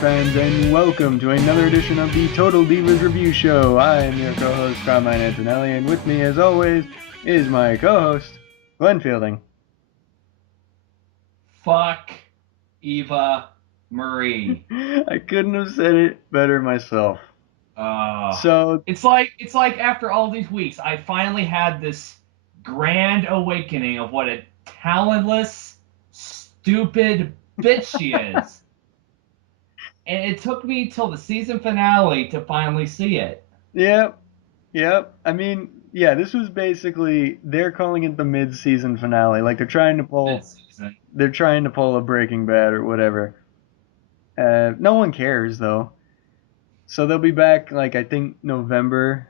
fans, and welcome to another edition of the Total Divas Review Show. I am your co-host, Carmine Antonelli, and with me, as always, is my co-host, Glenn Fielding. Fuck Eva Marie. I couldn't have said it better myself. So it's like after all these weeks, I finally had this grand awakening of what a talentless, stupid bitch she is. And it took me till the season finale to finally see it. Yep. I mean, yeah, this was basically, they're calling it the mid-season finale. Like, they're trying to pull a Breaking Bad or whatever. No one cares, though. So they'll be back, like, I think November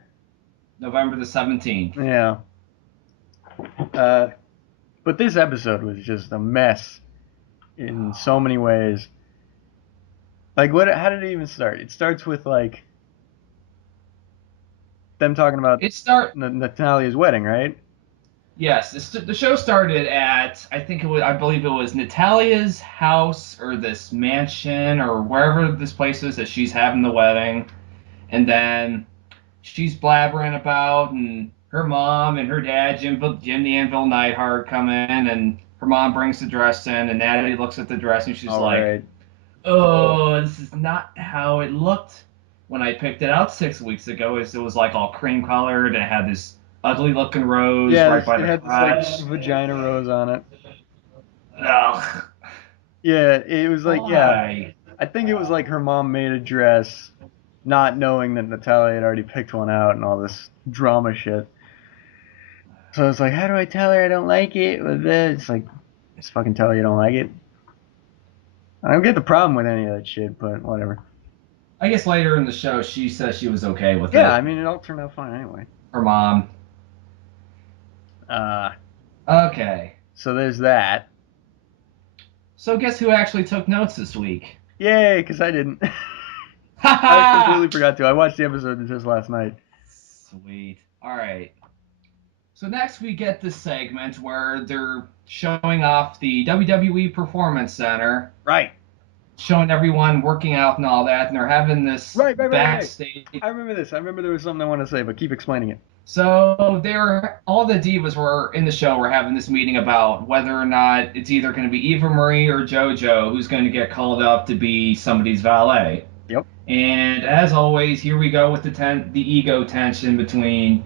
the 17th. Yeah. But this episode was just a mess in so many ways. Like, how did it even start? It starts with, like, them talking about Natalia's wedding, right? Yes, the show started at, I believe it was Natalia's house or this mansion or wherever this place is that she's having the wedding. And then she's blabbering about, and her mom and her dad, Jim the Anvil Neidhart, come in, and her mom brings the dress in, and Natalie looks at the dress, and she's like, oh, this is not how it looked when I picked it out 6 weeks ago. It was like all cream colored, and it had this ugly looking rose right by the crotch. This, like, vagina rose on it. Ugh. Yeah, it was like, I think it was like her mom made a dress not knowing that Natalya had already picked one out and all this drama shit. So it's like, how do I tell her I don't like it? It's like, just fucking tell her you don't like it. I don't get the problem with any of that shit, but whatever. I guess later in the show, she says she was okay with it. Yeah, I mean, it all turned out fine anyway. Her mom. Okay. So there's that. So guess who actually took notes this week? Yay, because I didn't. I completely forgot to. I watched the episode just last night. Sweet. All right. So next we get this segment where they're showing off the WWE Performance Center. Right. Showing everyone working out and all that, and they're having this backstage. Right. I remember this. I remember there was something I wanted to say, but keep explaining it. So all the divas were in the show were having this meeting about whether or not it's either going to be Eva Marie or JoJo who's going to get called up to be somebody's valet. Yep. And as always, here we go with the ego tension between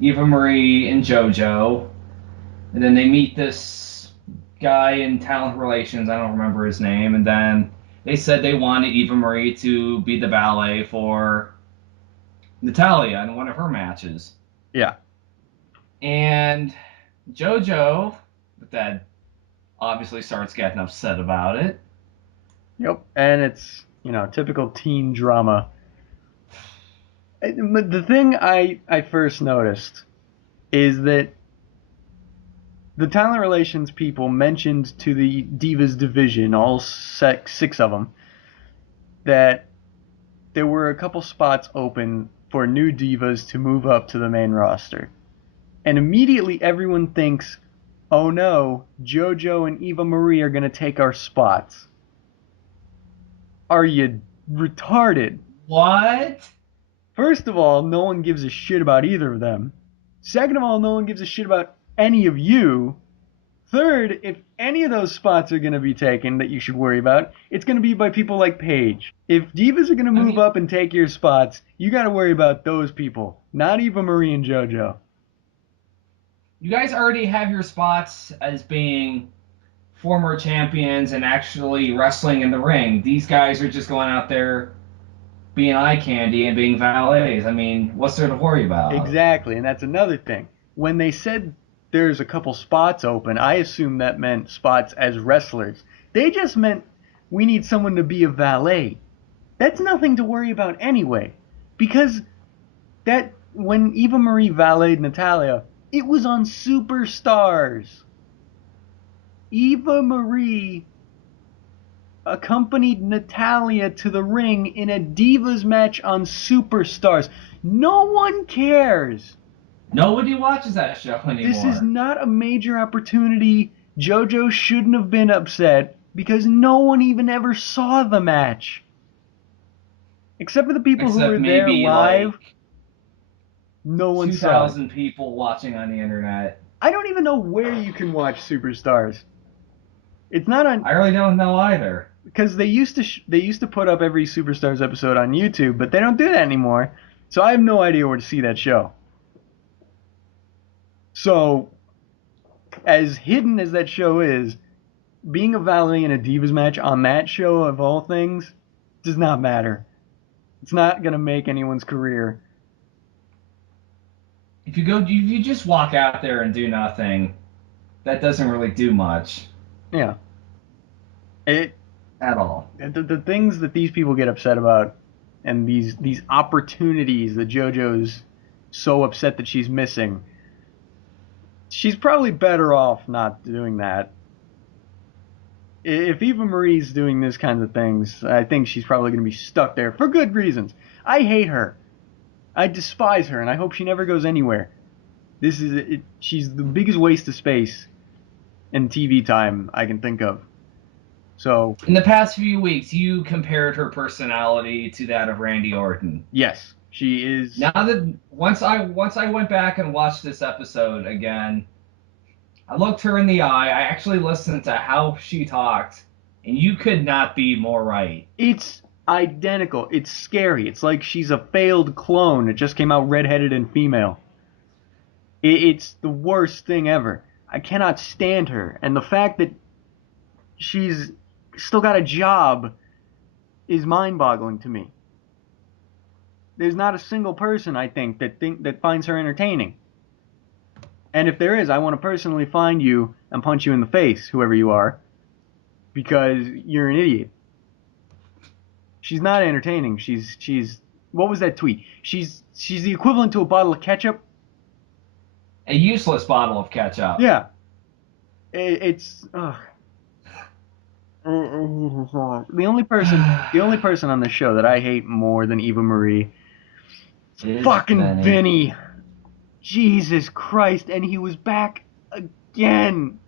Eva Marie and JoJo. And then they meet this guy in talent relations. I don't remember his name. And then they said they wanted Eva Marie to be the valet for Natalya in one of her matches. Yeah. And JoJo, with that, obviously starts getting upset about it. Yep. And it's, typical teen drama. The thing I first noticed is that the talent relations people mentioned to the Divas division, all six of them, that there were a couple spots open for new divas to move up to the main roster. And immediately everyone thinks, oh no, JoJo and Eva Marie are going to take our spots. Are you retarded? What? First of all, no one gives a shit about either of them. Second of all, no one gives a shit about any of you. Third, if any of those spots are going to be taken that you should worry about, it's going to be by people like Paige. If divas are going to move up and take your spots, you got to worry about those people, not Eva Marie and JoJo. You guys already have your spots as being former champions and actually wrestling in the ring. These guys are just going out there being eye candy and being valets. I mean, what's there to worry about? Exactly, and that's another thing. When they said there's a couple spots open, I assumed that meant spots as wrestlers. They just meant we need someone to be a valet. That's nothing to worry about anyway, because that when Eva Marie valeted Natalya, it was on Superstars. Eva Marie accompanied Natalya to the ring in a Divas match on Superstars. No one cares. Nobody watches that show anymore. This is not a major opportunity. JoJo shouldn't have been upset because no one even ever saw the match. Except for the people who Except were there maybe live, like no one saw it. 2,000 people watching on the internet. I don't even know where you can watch Superstars. It's not on I really don't know either. because they used to put up every Superstars episode on YouTube, but they don't do that anymore. So I have no idea where to see that show. So, as hidden as that show is, being a Valley in a Divas match on that show of all things does not matter. It's not gonna make anyone's career. If you just walk out there and do nothing, that doesn't really do much Yeah. It at all. the things that these people get upset about, and these opportunities that JoJo's so upset that she's missing. She's probably better off not doing that. If Eva Marie's doing this kind of things, I think she's probably going to be stuck there for good reasons. I hate her. I despise her, and I hope she never goes anywhere. She's the biggest waste of space and TV time I can think of. So, In the past few weeks, you compared her personality to that of Randy Orton. yes, she is. Now that once I went back and watched this episode again, I looked her in the eye. I actually listened to how she talked, and you could not be more right. It's identical. It's scary. It's like she's a failed clone. It just came out redheaded and female. It's the worst thing ever. I cannot stand her. And the fact that she's still got a job is mind-boggling to me. There's not a single person, I think, that finds her entertaining. And if there is, I want to personally find you and punch you in the face, whoever you are, because you're an idiot. She's not entertaining. She's what was that tweet? She's the equivalent to a bottle of ketchup. A useless bottle of ketchup. Yeah. It's the only person on the show that I hate more than Eva Marie is fucking Vinny. Jesus Christ, and he was back again.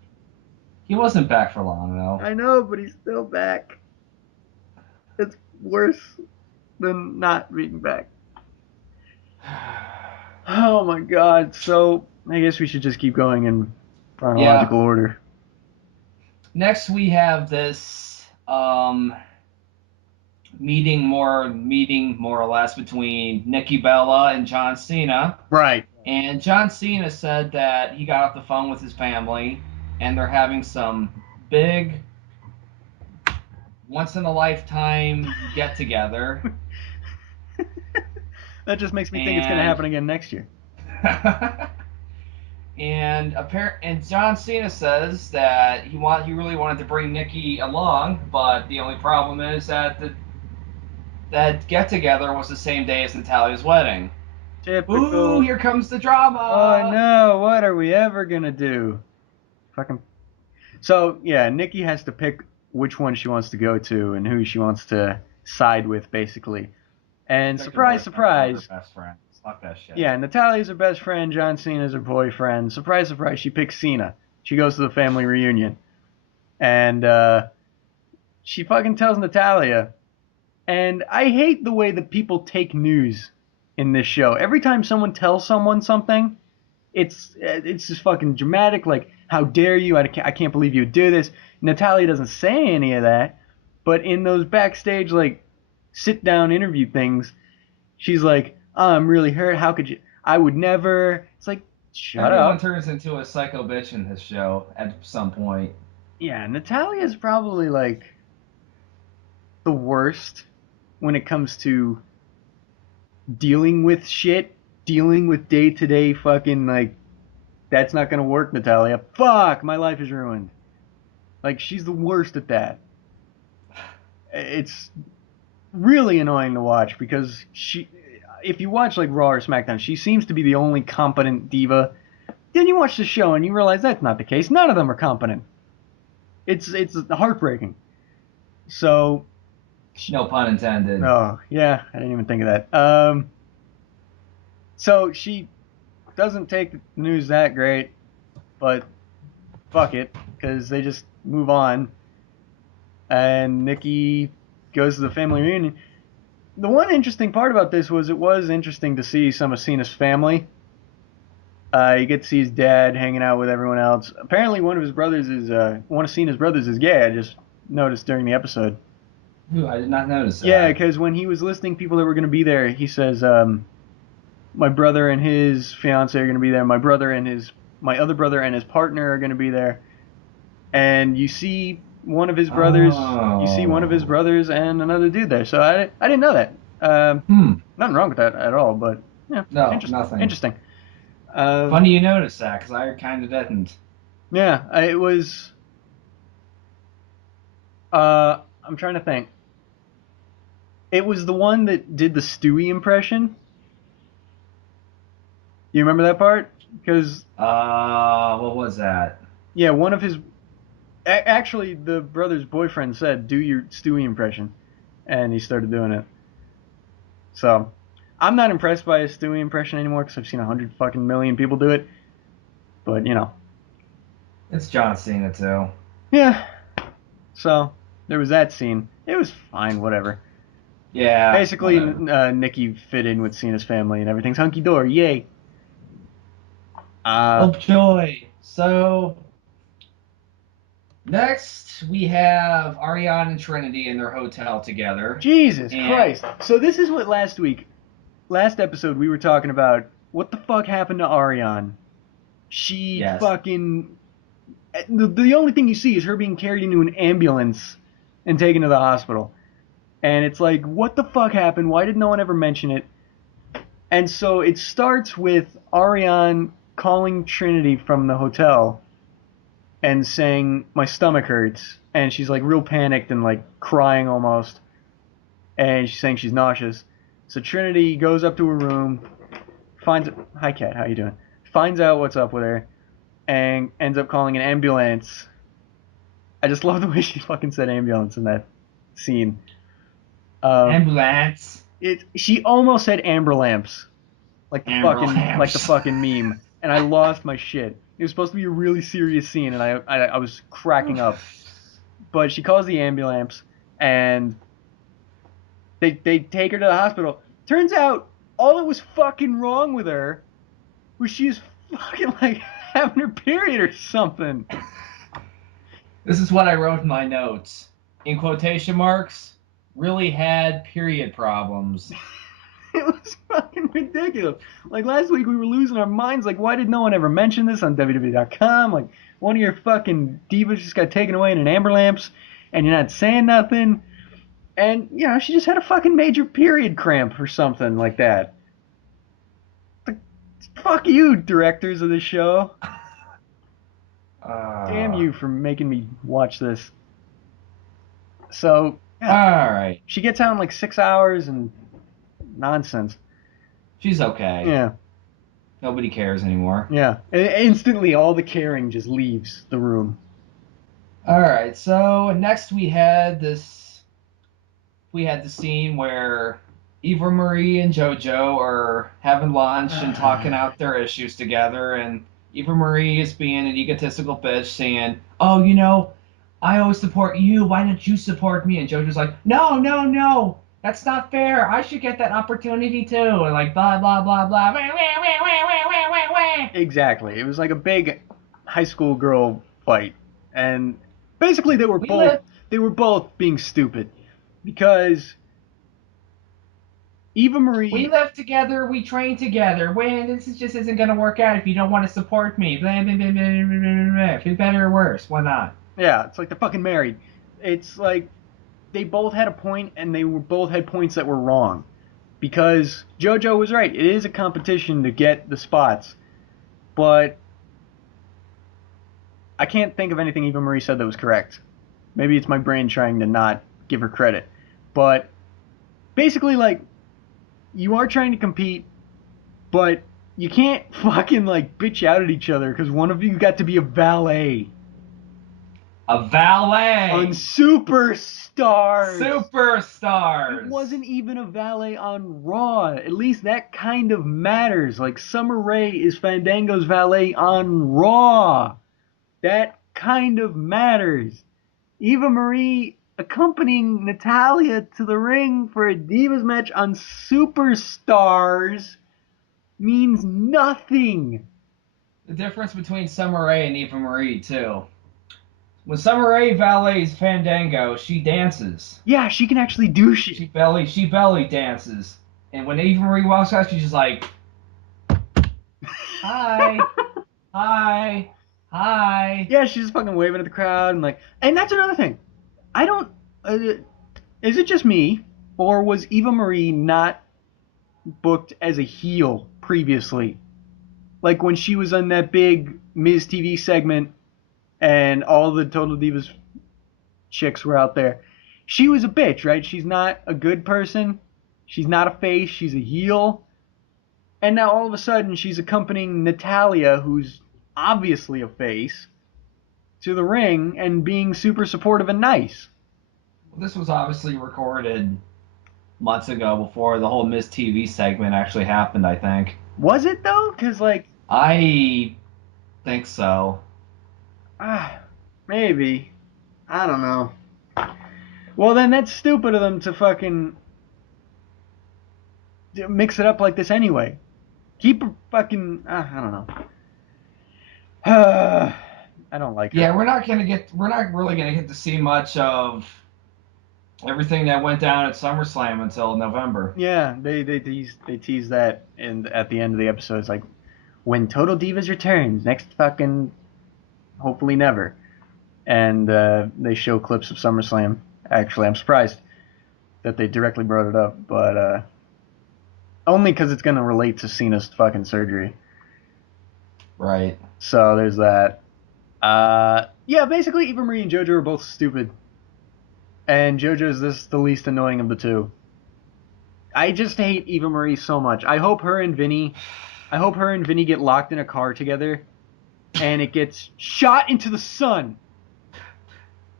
He wasn't back for long though. I know, but he's still back. It's worse than not being back. Oh my god, so I guess we should just keep going in chronological order. Next we have this meeting more or less between Nikki Bella and John Cena. Right. And John Cena said that he got off the phone with his family and they're having some big once in a lifetime get together. That just makes me think it's going to happen again next year. And John Cena says that he really wanted to bring Nikki along, but the only problem is that that get together was the same day as Natalia's wedding. Typical. Ooh, here comes the drama. Oh no, what are we ever gonna do? Fucking. So yeah, Nikki has to pick which one she wants to go to and who she wants to side with, basically. And surprise, surprise. Best friend. Fuck that shit. Yeah, Natalia's her best friend, John Cena's her boyfriend. Surprise, surprise, she picks Cena. She goes to the family reunion. And she fucking tells Natalya. And I hate the way that people take news in this show. Every time someone tells someone something, it's just fucking dramatic. Like, how dare you? I can't believe you would do this. Natalya doesn't say any of that. But in those backstage, like, sit-down interview things, she's like, oh, I'm really hurt. How could you? I would never. It's like, shut up. Everyone turns into a psycho bitch in this show at some point. Yeah, Natalya's probably, like, the worst when it comes to dealing with shit, dealing with day-to-day fucking, like, that's not gonna work, Natalya. Fuck, my life is ruined. Like, she's the worst at that. It's really annoying to watch because if you watch, like, Raw or SmackDown, she seems to be the only competent diva. Then you watch the show and you realize that's not the case. None of them are competent. It's heartbreaking. So... No pun intended. Oh, yeah, I didn't even think of that. So she doesn't take the news that great, but fuck it, because they just move on. And Nikki goes to the family reunion. The one interesting part about this was it was interesting to see some of Cena's family. You get to see his dad hanging out with everyone else. Apparently, one of Cena's brothers is gay. I just noticed during the episode. Ooh, I did not notice Yeah, that. because when he was listing people that were going to be there, he says, "My brother and his fiance are going to be there. My other brother and his partner are going to be there." And you see one of his brothers. You see one of his Oh. brothers and another dude there. So I didn't know that. Hmm. Nothing wrong with that at all. But yeah, No, nothing. interesting. Um, Funny you noticed that, because I kind of didn't. yeah, it was. I'm trying to think. It was the one that did the Stewie impression. You remember that part? Because What was that? yeah, one of his actually the brother's boyfriend said, "Do your Stewie impression," and he started doing it. So I'm not impressed by his Stewie impression anymore because I've seen 100 fucking million people do it. But It's John Cena too. yeah. So there was that scene. It was fine, whatever. Yeah, Basically, whatever. Nikki fit in with Cena's family and everything's hunky dory. Yay. Uh, Oh joy! So next we have Ariana and Trinity in their hotel together, Jesus and Christ. So this is what last episode we were talking about. What the fuck happened to Ariane? She yes, fucking. The only thing you see is her being carried into an ambulance and taken to the hospital. And it's like, what the fuck happened? Why did no one ever mention it? And so it starts with Ariane calling Trinity from the hotel and saying, "My stomach hurts." And she's like real panicked and like crying almost. And she's saying she's nauseous. So Trinity goes up to her room, finds hi Kat, how you doing? Finds out what's up with her, and ends up calling an ambulance. I just love the way she fucking said ambulance in that scene. Um, ambulance, she almost said amber lamps, amber like the lamps. fucking meme, and I lost my shit. It was supposed to be a really serious scene, and I was cracking up. But she calls the ambulance, and they take her to the hospital. Turns out all that was fucking wrong with her was she was fucking like having her period or something. This is what I wrote in my notes. In quotation marks, really had period problems. It was fucking ridiculous. Like last week we were losing our minds. Like why did no one ever mention this on WWE.com? Like one of your fucking divas just got taken away in an amber lamps, and you're not saying nothing. And she just had a fucking major period cramp or something like that. Like, fuck you, directors of the show. Damn you for making me watch this. So yeah, All right. she gets out in like 6 hours and nonsense. She's okay. Yeah. Nobody cares anymore. Yeah. And instantly, all the caring just leaves the room. All right. So next we had this. We had the scene where Eva Marie and JoJo are having lunch and talking out their issues together, and Eva Marie is being an egotistical bitch, saying, "Oh, I always support you. Why don't you support me?" And JoJo's like, "No, no, no. That's not fair. I should get that opportunity too." And like blah blah blah blah. Exactly. It was like a big high school girl fight, and basically We live. they were both being stupid because Eva We Marie. live together. We train together. When just isn't gonna work out if you don't want to support me. Blah, blah, blah, blah, blah, blah. If it's better or worse, why not? Yeah, it's like they're fucking married. It's like they both had a point, and they both had points that were wrong. Because JoJo was right. It is a competition to get the spots, but I can't think of anything Eva Marie said that was correct. Maybe it's my brain trying to not give her credit. But basically, like, you are trying to compete, but you can't fucking, like, bitch out at each other because one of you got to be a valet A valet. on Superstars. Superstars. It wasn't even a valet on Raw. At least that kind of matters. Like, Summer Rae is Fandango's valet on Raw. That kind of matters. Eva Marie, accompanying Natalya to the ring for a Divas match on Superstars means nothing. The difference between Summer Rae and Eva Marie, too. When Summer Rae valets Fandango, she dances. Yeah, she can actually do shit. She belly dances. And when Eva Marie walks out, she's just like, hi, hi, hi. Yeah, she's just fucking waving at the crowd and like, and that's another thing. I don't. Is it just me, or was Eva Marie not booked as a heel previously? Like when she was on that big Miz TV segment, and all the Total Divas chicks were out there. She was a bitch, right? She's not a good person. She's not a face. She's a heel. And now all of a sudden she's accompanying Natalya, who's obviously a face, to the ring and being super supportive and nice. Well, this was obviously recorded months ago before the whole Miz TV segment actually happened, I think. Was it though? Because like... I think so. Maybe. I don't know. Well, then that's stupid of them to fucking mix it up like this anyway. Keep her fucking... I don't know. I don't like her. Yeah, we're not really gonna get to see much of everything that went down at SummerSlam until November. Yeah, they tease that at the end of the episode. It's like, when Total Divas returns, next fucking... hopefully never. And they show clips of SummerSlam. Actually, I'm surprised that they directly brought it up, but only because it's going to relate to Cena's fucking surgery. Right. So there's that. Yeah, basically Eva Marie and JoJo are both stupid. And JoJo's the least annoying of the two. I just hate Eva Marie so much. I hope her and Vinny get locked in a car together and it gets shot into the sun.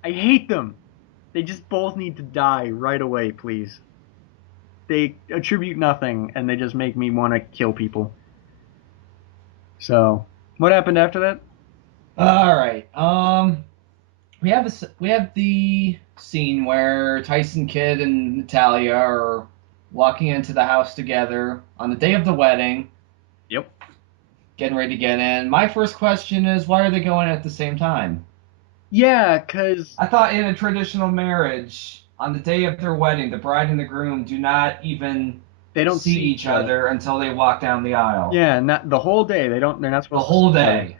I hate them. They just both need to die right away, please. They attribute nothing, and they just make me want to kill people. So, what happened after that? All right. We have the scene where Tyson Kidd and Natalya are walking into the house together on the day of the wedding. Yep. Getting ready to get in. My first question is, why are they going at the same time? Yeah, because... I thought in a traditional marriage, on the day of their wedding, the bride and the groom do not even see each other until they walk down the aisle. Yeah, not the whole day. They're not supposed to. The whole day.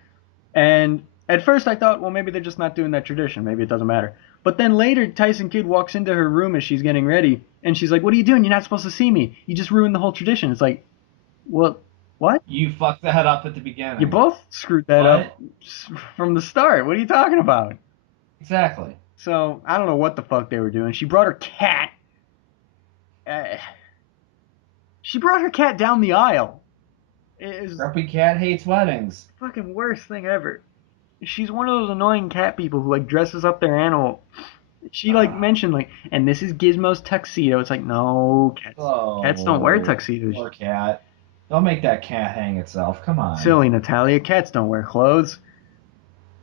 And at first I thought, well, maybe they're just not doing that tradition. Maybe it doesn't matter. But then later, Tyson Kidd walks into her room as she's getting ready, and she's like, what are you doing? You're not supposed to see me. You just ruined the whole tradition. It's like, well, what? You fucked that up at the beginning. You both screwed that up from the start. What are you talking about? Exactly. So, I don't know what the fuck they were doing. She brought her cat. She brought her cat down the aisle. Grumpy cat hates weddings. Fucking worst thing ever. She's one of those annoying cat people who, like, dresses up their animal. She, like, mentioned, like, and this is Gizmo's tuxedo. It's like, no, cats don't wear tuxedos. Poor cat. Don't make that cat hang itself. Come on. Silly, Natalya. Cats don't wear clothes.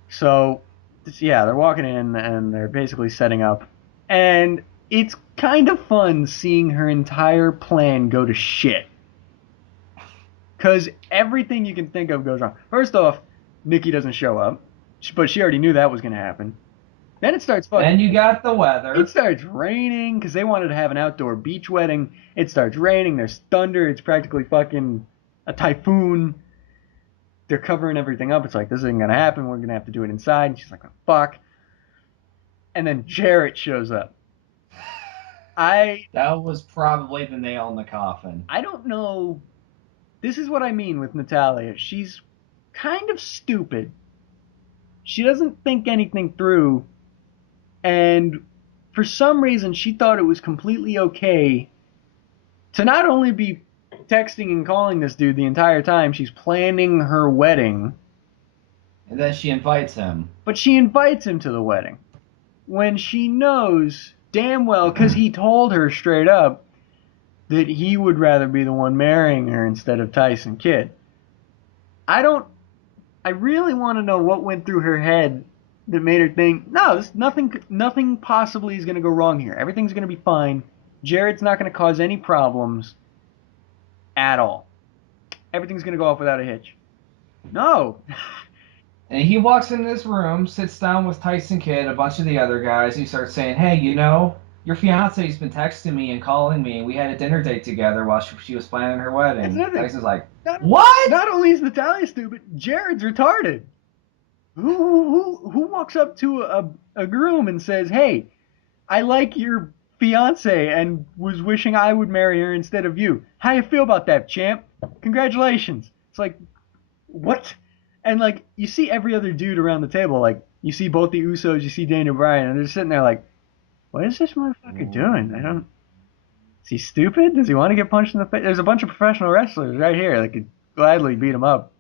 So, yeah, they're walking in and they're basically setting up. And it's kind of fun seeing her entire plan go to shit. Because everything you can think of goes wrong. First off, Nikki doesn't show up. But she already knew that was going to happen. Then it starts fucking... And you got the weather. It starts raining because they wanted to have an outdoor beach wedding. It starts raining. There's thunder. It's practically fucking a typhoon. They're covering everything up. It's like, this isn't going to happen. We're going to have to do it inside. And she's like, oh, fuck. And then Jared shows up. That was probably the nail in the coffin. I don't know. This is what I mean with Natalya. She's kind of stupid. She doesn't think anything through. And for some reason, she thought it was completely okay to not only be texting and calling this dude the entire time, she's planning her wedding. And then she invites him. But she invites him to the wedding. When she knows damn well, because he told her straight up, that he would rather be the one marrying her instead of Tyson Kidd. I really want to know what went through her head that made her think, no, nothing possibly is going to go wrong here. Everything's going to be fine. Jared's not going to cause any problems at all. Everything's going to go off without a hitch. No. And he walks into this room, sits down with Tyson Kidd, a bunch of the other guys, and he starts saying, hey, you know, your fiance's been texting me and calling me. We had a dinner date together while she was planning her wedding. Tyson's like, what? Not only is Natalya stupid, Jared's retarded. Who walks up to a groom and says, hey, I like your fiance and was wishing I would marry her instead of you. How you feel about that, champ? Congratulations. It's like, what? And like, you see every other dude around the table, like, you see both the Usos, you see Daniel Bryan, and they're sitting there like, what is this motherfucker doing? Is he stupid? Does he want to get punched in the face? There's a bunch of professional wrestlers right here that could gladly beat him up.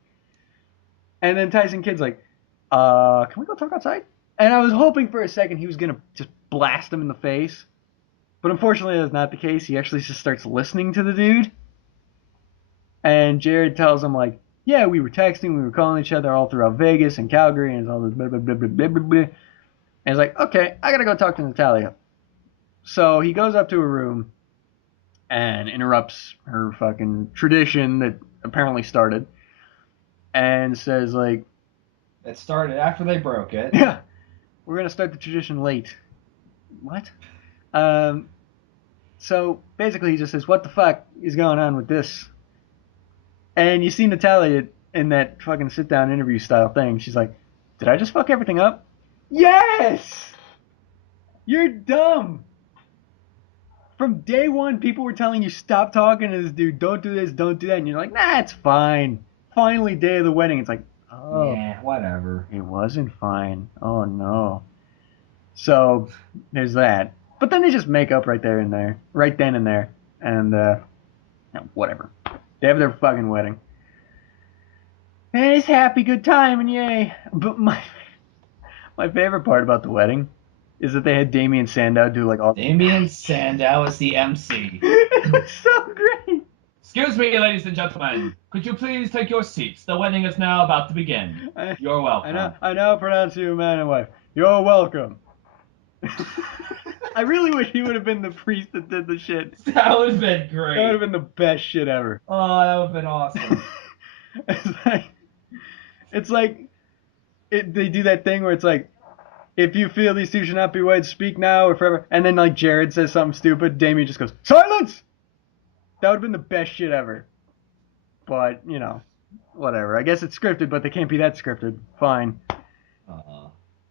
And then Tyson Kidd's like, can we go talk outside? And I was hoping for a second he was going to just blast him in the face. But unfortunately, that's not the case. He actually just starts listening to the dude. And Jared tells him, like, yeah, we were texting, we were calling each other all throughout Vegas and Calgary, and it's all this blah, blah, blah, blah, blah, blah, blah. And he's like, okay, I got to go talk to Natalya. So he goes up to her room and interrupts her fucking tradition that apparently started. And says, like... It started after they broke it. Yeah. We're going to start the tradition late. What? So basically he just says, what the fuck is going on with this? And you see Natalya in that fucking sit-down interview style thing. She's like, did I just fuck everything up? Yes! You're dumb! From day one, people were telling you, stop talking to this dude, don't do this, don't do that. And you're like, nah, it's fine. Finally, day of the wedding. It's like, oh. Yeah, whatever. It wasn't fine. Oh, no. So, there's that. But then they just make up right then and there. And, whatever. They have their fucking wedding. And it's happy, good time, and yay. But my favorite part about the wedding is that they had Damien Sandow do like all... Damien Sandow is the MC. It was so great. Excuse me, ladies and gentlemen. Could you please take your seats? The wedding is now about to begin. You're welcome. I now pronounce you man and wife. You're welcome. I really wish he would have been the priest that did the shit. That would have been great. That would have been the best shit ever. Oh, that would have been awesome. They do that thing where it's like, if you feel these two should not be wed, speak now or forever. And then like Jared says something stupid, Damien just goes, silence! That would have been the best shit ever. But, you know, whatever. I guess it's scripted, but they can't be that scripted. Fine.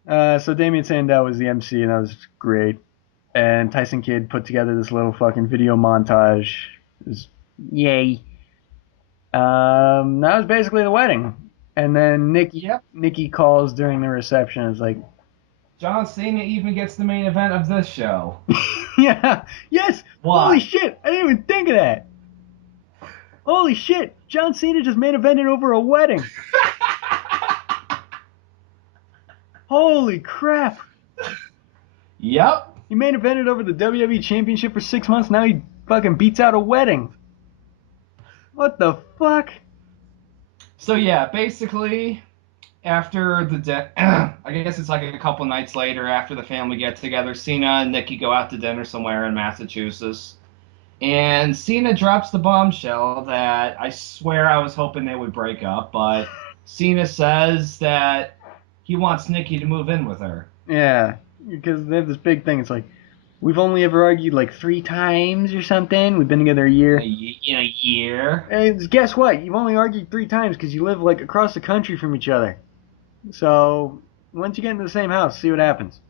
So Damien Sandow was the MC, and that was great. And Tyson Kidd put together this little fucking video montage. It was, yay. That was basically the wedding. And then Nikki calls during the reception. It's like, John Cena even gets the main event of this show. Yeah. Yes. Why? Holy shit. I didn't even think of that. Holy shit. John Cena just main evented over a wedding. Holy crap. Yep. He main evented over the WWE Championship for 6 months. Now he fucking beats out a wedding. What the fuck? So yeah, basically, after the I guess it's like a couple nights later after the family get together, Cena and Nikki go out to dinner somewhere in Massachusetts. And Cena drops the bombshell that I swear I was hoping they would break up, but Cena says that he wants Nikki to move in with her. Yeah, because they have this big thing. It's like, we've only ever argued like 3 times or something. We've been together a year. In a year. And guess what? You've only argued 3 times because you live like across the country from each other. So once you get into the same house, see what happens.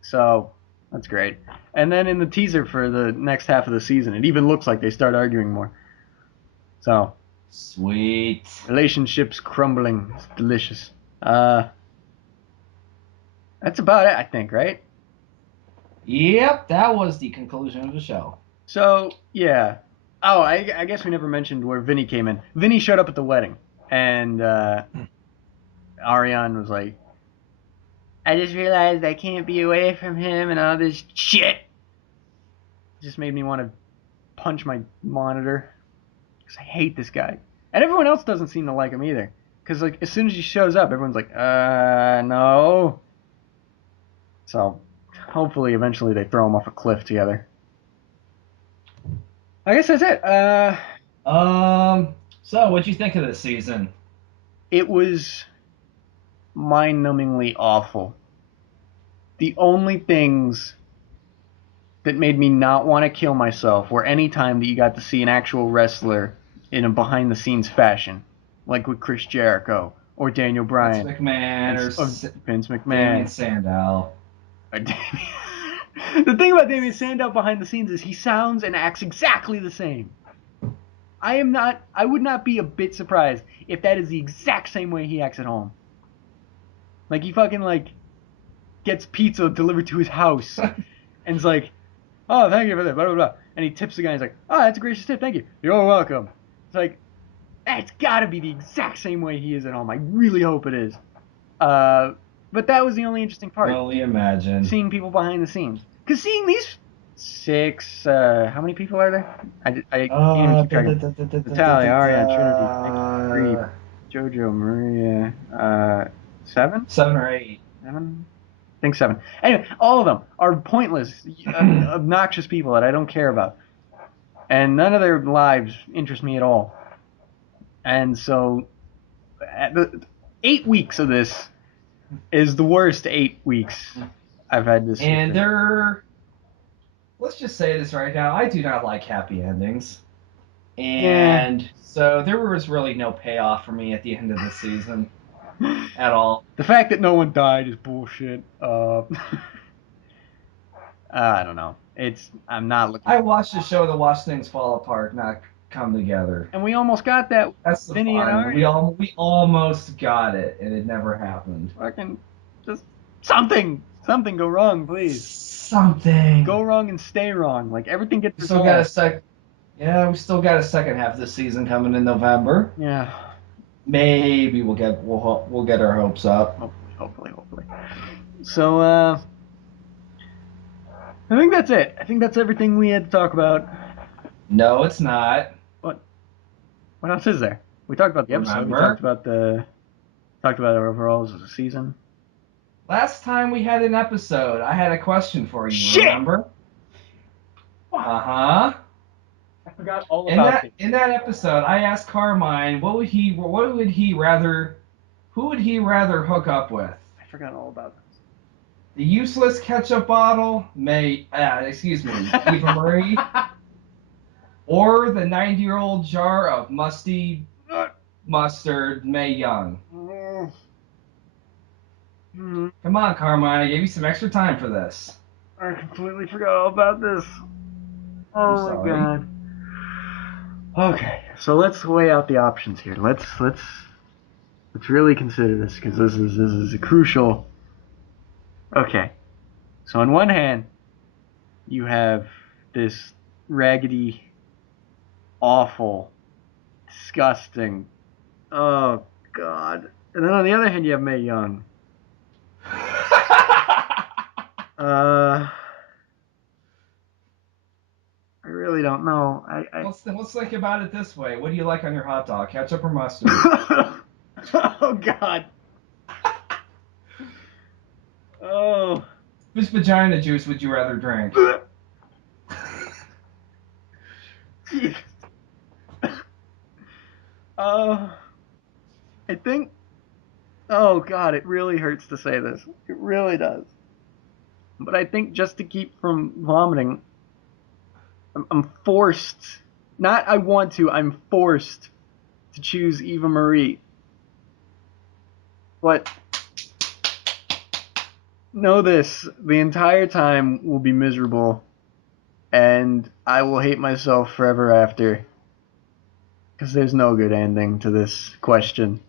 So that's great. And then in the teaser for the next half of the season, it even looks like they start arguing more. So sweet. Relationships crumbling. It's delicious. That's about it, I think, right? Yep, that was the conclusion of the show. So, yeah. Oh, I guess we never mentioned where Vinny came in. Vinny showed up at the wedding, and Ariane was like, I just realized I can't be away from him and all this shit. It just made me want to punch my monitor, because I hate this guy. And everyone else doesn't seem to like him either. Because, like, as soon as he shows up, everyone's like, no. So, hopefully, eventually they throw him off a cliff together. I guess that's it. So what'd you think of this season? It was mind-numbingly awful. The only things that made me not want to kill myself were any time that you got to see an actual wrestler in a behind-the-scenes fashion, like with Chris Jericho or Daniel Bryan. Vince McMahon or Vince McMahon. Damien Sandow. The thing about Damien Sandow behind the scenes is he sounds and acts exactly the same. I would not be a bit surprised if that is the exact same way he acts at home. Like, he fucking, like, gets pizza delivered to his house and is like, oh, thank you for that, blah, blah, blah. And he tips the guy and he's like, oh, that's a gracious tip, thank you. You're welcome. It's like, that's gotta be the exact same way he is at home. I really hope it is. But that was the only interesting part. Only imagine. Seeing people behind the scenes. Because seeing these 6, how many people are there? I can't even keep track of Natalia, Ariana, Trinity, Nikki, JoJo, Maria, 7? 7 or 8. 7? I think 7. Anyway, all of them are pointless, obnoxious people that I don't care about. And none of their lives interest me at all. And so, 8 weeks of this is the worst 8 weeks I've had this season. And let's just say this right now, I do not like happy endings. And so there was really no payoff for me at the end of the season at all. The fact that no one died is bullshit. I don't know. I'm not looking. I watched a show to watch things fall apart, not come together. And we almost got that. That's the fun. We almost got it, and it never happened. Fucking just something go wrong, please. Something go wrong and stay wrong. Like, everything gets resolved. We still got a second half of the season coming in November. Yeah. Maybe we'll get our hopes up. Hopefully. So I think that's it. I think that's everything we had to talk about. No, it's not. What else is there? We talked about the episode. Remember? We talked about our overalls as a season. Last time we had an episode, I had a question for you. Shit! Remember? Uh-huh. I forgot all about it. In that episode, I asked Carmine, who would he rather hook up with? I forgot all about this. The useless ketchup bottle, Eva Marie, or the 90-year-old jar of musty mustard, Mae Young. Come on, Carmine, I gave you some extra time for this. I completely forgot all about this. Oh my god. Okay, so let's weigh out the options here. Let's really consider this, because this is a crucial. Okay, so on one hand, you have this raggedy, awful, disgusting, oh god, and then on the other hand, you have Mae Young. I really don't know. Let's think about it this way. What do you like on your hot dog, ketchup or mustard? Oh god. Oh. Whose vagina juice would you rather drink? I think. Oh god, it really hurts to say this. It really does. But I think just to keep from vomiting, I'm forced. Not I want to. I'm forced to choose Eva Marie. But know this: the entire time will be miserable, and I will hate myself forever after. Because there's no good ending to this question.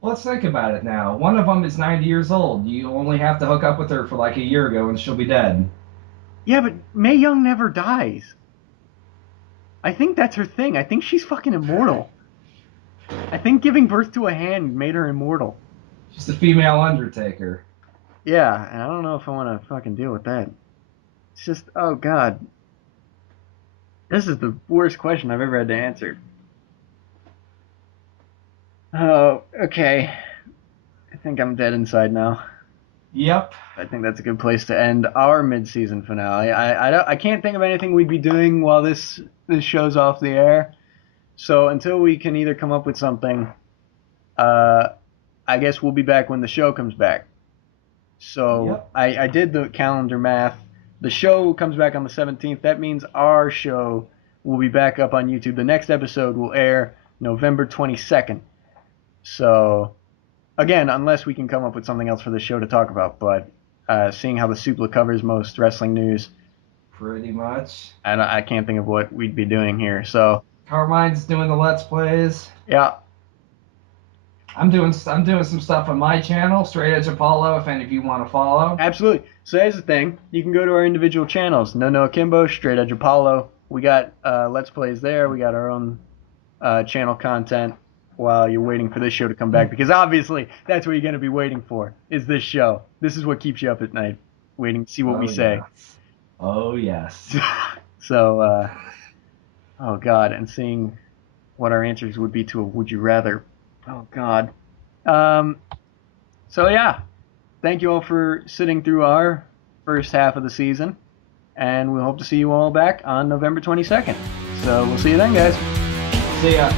Let's think about it now. One of them is 90 years old. You only have to hook up with her for like a year ago and she'll be dead. Yeah, but Mae Young never dies. I think that's her thing. I think she's fucking immortal. I think giving birth to a hand made her immortal. She's the female Undertaker. Yeah, and I don't know if I want to fucking deal with that. It's just, oh god. This is the worst question I've ever had to answer. Oh, okay. I think I'm dead inside now. Yep. I think that's a good place to end our mid-season finale. I can't think of anything we'd be doing while this show's off the air. So until we can either come up with something, I guess we'll be back when the show comes back. So Yep. I did the calendar math. The show comes back on the 17th. That means our show will be back up on YouTube. The next episode will air November 22nd. So, again, unless we can come up with something else for the show to talk about. But seeing how the Supla covers most wrestling news, Pretty much. I can't think of what we'd be doing here. So, Carmine's doing the Let's Plays. yeah. I'm doing some stuff on my channel, Straight Edge Apollo, if any of you want to follow. Absolutely. So here's the thing. You can go to our individual channels. No Akimbo, Straight Edge Apollo. We got Let's Plays there. We got our own channel content while you're waiting for this show to come back. Because obviously, that's what you're going to be waiting for, is this show. This is what keeps you up at night, waiting to see what we say. Yes. Oh, yes. So, oh, God. And seeing what our answers would be to a Would You Rather. Oh, God. So, yeah. Thank you all for sitting through our first half of the season. And we hope to see you all back on November 22nd. So, we'll see you then, guys. See ya.